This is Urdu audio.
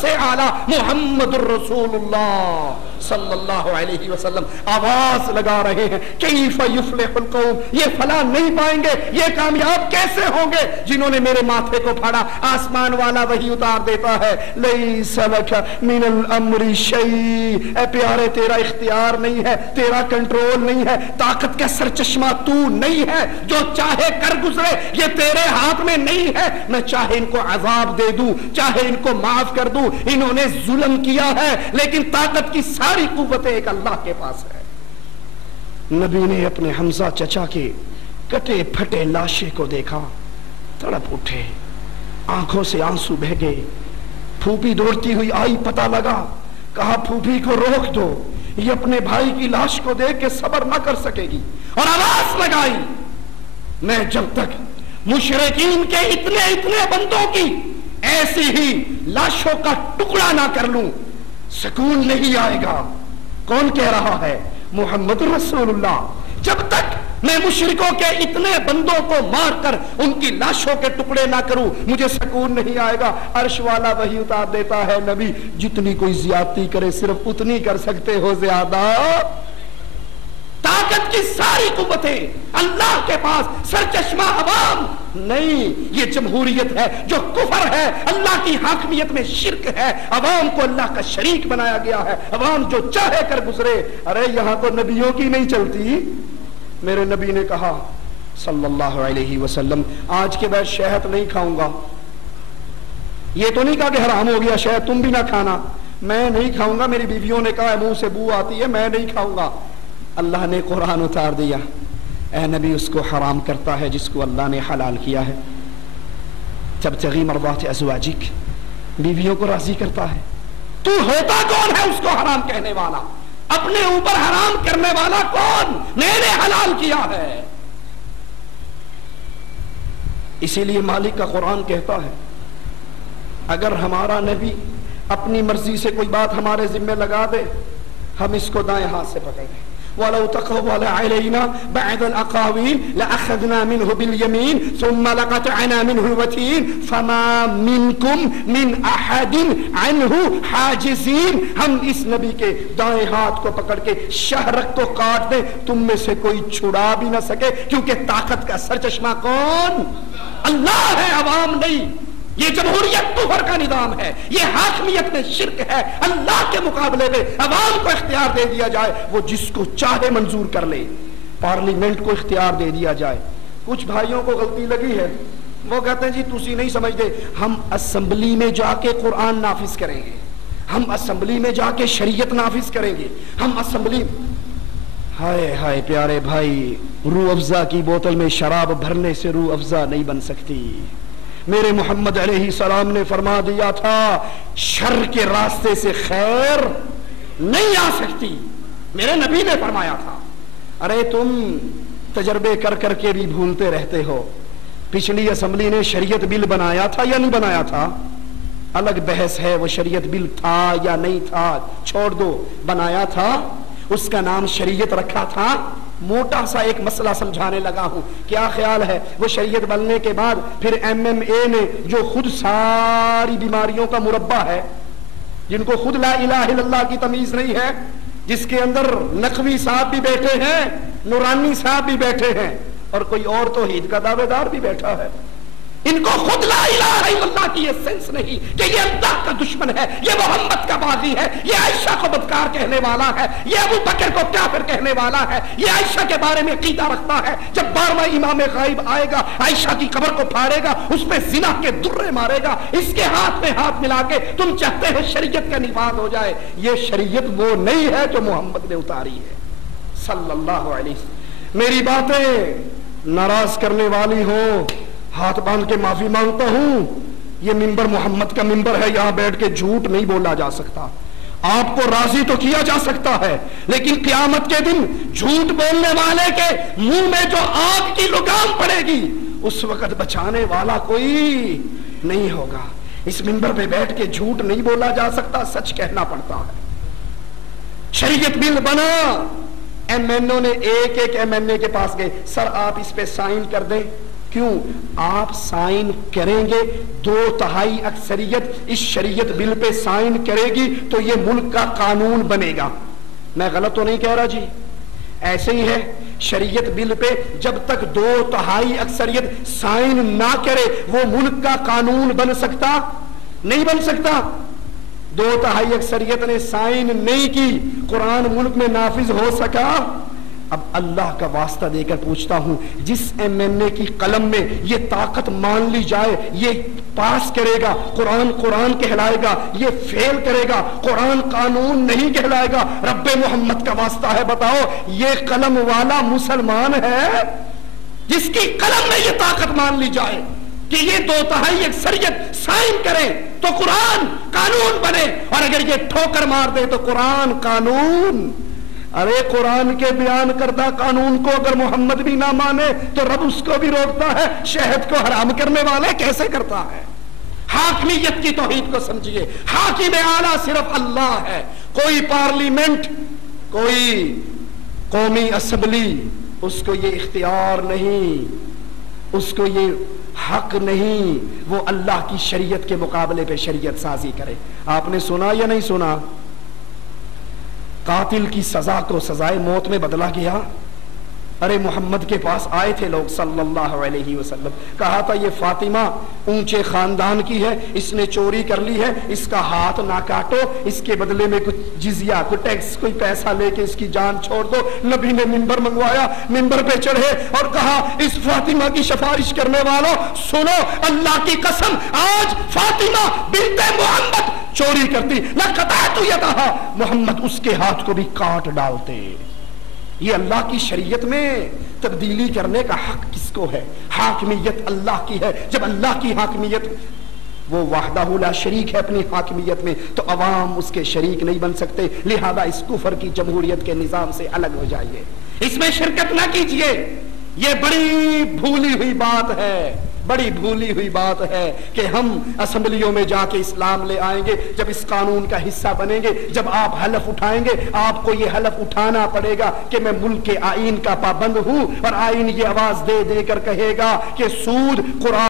سے اعلیٰ محمد الرسول اللہ صلی اللہ علیہ وسلم آواز لگا رہے ہیں کیف یفلح القوم، یہ فلاح نہیں پائیں گے، یہ کامیاب کیسے ہوں گے جنہوں نے میرے ماتھے کو پھاڑا۔ آسمان والا وہی اتار دیتا ہے لیس لک من الامر شیء، اے پیارے تیرا اختیار نہیں ہے، تیرا کنٹرول نہیں ہے، طاقت کا سرچشمہ تو نہیں ہے، جو چاہے کر گزرے یہ تیرے ہاتھ میں نہیں ہے۔ میں چاہے ان کو عذاب دے دوں، چاہے ان کو معاف کر دوں، انہوں نے ظلم کیا ہے، لیکن طاقت کی ساری قوتیں ایک اللہ کے پاس ہے۔ نبی نے اپنے حمزہ چچا کے کٹے پھٹے لاشے کو دیکھا، تڑپ اٹھے، آنکھوں سے آنسو بہہ گئے۔ پھوپھی دوڑتی ہوئی آئی، پتہ لگا، کہا پھوپھی کو روک دو، یہ اپنے بھائی کی لاش کو دیکھ کے صبر نہ کر سکے گی، اور آواز لگائی میں جب تک مشرکین کے اتنے بندوں کی ایسی ہی لاشوں کا ٹکڑا نہ کر لوں سکون نہیں آئے گا۔ کون کہہ رہا ہے؟ محمد رسول اللہ۔ جب تک میں مشرکوں کے اتنے بندوں کو مار کر ان کی لاشوں کے ٹکڑے نہ کروں مجھے سکون نہیں آئے گا۔ عرش والا وہی اتار دیتا ہے نبی جتنی کوئی زیادتی کرے صرف اتنی کر سکتے ہو زیادہ۔ طاقت کی ساری قوتیں اللہ کے پاس، سرچشمہ عوام نہیں۔ یہ جمہوریت ہے جو کفر ہے، اللہ کی حاکمیت میں شرک ہے، عوام کو اللہ کا شریک بنایا گیا ہے، عوام جو چاہے کر گزرے۔ ارے یہاں تو نبیوں کی نہیں چلتی۔ میرے نبی نے کہا صلی اللہ علیہ وسلم آج کے بعد شہد نہیں کھاؤں گا۔ یہ تو نہیں کہا کہ حرام ہو گیا شہد تم بھی نہ کھانا، میں نہیں کھاؤں گا۔ میری بیویوں نے کہا منہ سے بو آتی ہے، میں نہیں کھاؤں گا۔ اللہ نے قرآن اتار دیا، اے نبی اس کو حرام کرتا ہے جس کو اللہ نے حلال کیا ہے۔ تبتغی مرضات ازواجک، بیویوں کو راضی کرتا ہے۔ تو ہوتا کون ہے اس کو حرام کہنے والا؟ اپنے اوپر حرام کرنے والا کون؟ میں نے حلال کیا ہے۔ اسی لیے مالک کا قرآن کہتا ہے اگر ہمارا نبی اپنی مرضی سے کوئی بات ہمارے ذمہ لگا دے ہم اس کو دائیں ہاتھ سے پکڑ لیں۔ وَلَوْ تَقَوَّلَ عَلَيْنَا بَعْضَ الْأَقَاوِيلِ لَأَخَذْنَا مِنْهُ بِالْيَمِينِ ثُمَّ لَقَطَعْنَا مِنْهُ الْوَتِينَ فَمَا مِنْكُمْ مِنْ أَحَدٍ عَنْهُ حَاجِزِينَ۔ ہم اس نبی کے دائیں ہاتھ کو پکڑ کے شہرک کو کاٹ دیں، تم میں سے کوئی چھڑا بھی نہ سکے، کیونکہ طاقت کا سرچشمہ کون؟ اللہ ہے، عوام نہیں۔ یہ جمہوریت کفر کا نظام ہے، یہ حاکمیت میں شرک ہے۔ اللہ کے مقابلے میں عوام کو اختیار دے دیا جائے، وہ جس کو چاہے منظور کر لے۔ پارلیمنٹ کو اختیار دے دیا جائے۔ کچھ بھائیوں کو غلطی لگی ہے، وہ کہتے ہیں جی تسی نہیں سمجھتے، ہم اسمبلی میں جا کے قرآن نافذ کریں گے، ہم اسمبلی میں جا کے شریعت نافذ کریں گے، ہم اسمبلی۔ ہائے ہائے پیارے بھائی، روح افزا کی بوتل میں شراب بھرنے سے روح افزا نہیں بن سکتی۔ میرے محمد علیہ السلام نے فرما دیا تھا شر کے راستے سے خیر نہیں آ سکتی، میرے نبی نے فرمایا تھا۔ ارے تم تجربے کر کر کے بھی بھولتے رہتے ہو، پچھلی اسمبلی نے شریعت بل بنایا تھا یا نہیں بنایا تھا؟ الگ بحث ہے وہ شریعت بل تھا یا نہیں تھا، چھوڑ دو، بنایا تھا، اس کا نام شریعت رکھا تھا۔ موٹا سا ایک مسئلہ سمجھانے لگا ہوں، کیا خیال ہے وہ شریعت بننے کے بعد پھر MMA نے جو خود ساری بیماریوں کا مربع ہے، جن کو خود لا الہ الا اللہ کی تمیز نہیں ہے، جس کے اندر نقوی صاحب بھی بیٹھے ہیں، نورانی صاحب بھی بیٹھے ہیں، اور کوئی اور توحید کا دعوے دار بھی بیٹھا ہے، ان کو خود لا الہ الا اللہ کی یہ سینس نہیں کہ یہ اللہ کا دشمن ہے، یہ محمد کا باغی ہے، یہ عائشہ کو بدکار کہنے والا ہے، یہ ابو بکر کو کافر کہنے والا ہے، یہ عائشہ کے بارے میں عقیدہ رکھتا ہے جب 12واں امام غائب آئے گا عائشہ کی قبر کو پھاڑے گا، اس پہ زنا کے درے مارے گا، اس کے ہاتھ میں ہاتھ ملا کے تم چاہتے ہو شریعت کا نفاذ ہو جائے۔ یہ شریعت وہ نہیں ہے جو محمد نے اتاری ہے صلی اللہ علیہ وسلم۔ میری باتیں ناراض کرنے والی ہو ہاتھ باندھ کے معافی مانگتا ہوں، یہ منبر محمد کا منبر ہے، یہاں بیٹھ کے جھوٹ نہیں بولا جا سکتا۔ آپ کو راضی تو کیا جا سکتا ہے، لیکن قیامت کے دن جھوٹ بولنے والے کے منہ میں جو آگ کی لگام پڑے گی اس وقت بچانے والا کوئی نہیں ہوگا۔ اس منبر پہ بیٹھ کے جھوٹ نہیں بولا جا سکتا، سچ کہنا پڑتا ہے۔ شریعت بل بنا، MNO نے ایک MNA کے پاس گئے، سر آپ اس پہ سائن کر دیں۔ کیوں؟ آپ سائن کریں گے، 2/3 اکثریت اس شریعت بل پہ سائن کرے گی تو یہ ملک کا قانون بنے گا۔ میں غلط تو نہیں کہہ رہا جی؟ ایسے ہی ہے، شریعت بل پہ جب تک 2/3 اکثریت سائن نہ کرے وہ ملک کا قانون بن سکتا نہیں، بن سکتا۔ 2/3 اکثریت نے سائن نہیں کی، قرآن ملک میں نافذ ہو سکا؟ اب اللہ کا واسطہ دے کر پوچھتا ہوں، جس MNA کی قلم میں یہ طاقت مان لی جائے یہ پاس کرے گا، قرآن قرآن کہلائے گا، یہ فیل کرے گا، قرآن قانون نہیں کہلائے گا، رب محمد کا واسطہ ہے بتاؤ یہ قلم والا مسلمان ہے؟ جس کی قلم میں یہ طاقت مان لی جائے کہ یہ 2/3 اکثریت سائن کرے تو قرآن قانون بنے، اور اگر یہ ٹھوکر مار دے تو قرآن قانون، ارے قرآن کے بیان کردہ قانون کو اگر محمد بھی نہ مانے تو رب اس کو بھی روکتا ہے، شہد کو حرام کرنے والے کیسے کرتا ہے؟ حاکمیت کی توحید کو سمجھیے، حاکم اعلیٰ صرف اللہ ہے، کوئی پارلیمنٹ، کوئی قومی اسمبلی اس کو یہ اختیار نہیں، اس کو یہ حق نہیں وہ اللہ کی شریعت کے مقابلے پہ شریعت سازی کرے۔ آپ نے سنا یا نہیں سنا؟ قاتل کی سزا کو سزائے موت میں بدلا گیا۔ ارے محمد کے پاس آئے تھے لوگ صلی اللہ علیہ وسلم، کہا تھا یہ فاطمہ اونچے خاندان کی ہے، اس نے چوری کر لی ہے، اس کا ہاتھ نہ کاٹو، اس کے بدلے میں کچھ جزیہ، کوئی ٹیکس، کوئی پیسہ لے کے اس کی جان چھوڑ دو۔ نبی نے منبر منگوایا، منبر پہ چڑھے اور کہا اس فاطمہ کی سفارش کرنے والوں سنو، اللہ کی قسم آج فاطمہ بنت محمد چوری کرتی لقطعت یدہا، محمد اس کے ہاتھ کو بھی کاٹ ڈالتے۔ یہ اللہ کی شریعت میں تبدیلی کرنے کا حق کس کو ہے؟ حاکمیت اللہ کی ہے۔ جب اللہ کی حاکمیت وہ وحدہ لا شریک ہے اپنی حاکمیت میں تو عوام اس کے شریک نہیں بن سکتے، لہذا اس کفر کی جمہوریت کے نظام سے الگ ہو جائیے، اس میں شرکت نہ کیجیے۔ یہ بڑی بھولی ہوئی بات ہے، بڑی بھولی ہوئی بات ہے کہ ہم اسمبلیوں میں جا کے اسلام لے آئیں گے، جب اس قانون کا حصہ بنیں گے، جب آپ حلف اٹھائیں گے آپ کو یہ حلف اٹھانا پڑے گا کہ میں ملک کے آئین کا پابند ہوں، اور آئین یہ آواز دے دے کر کہے گا کہ سود قرآن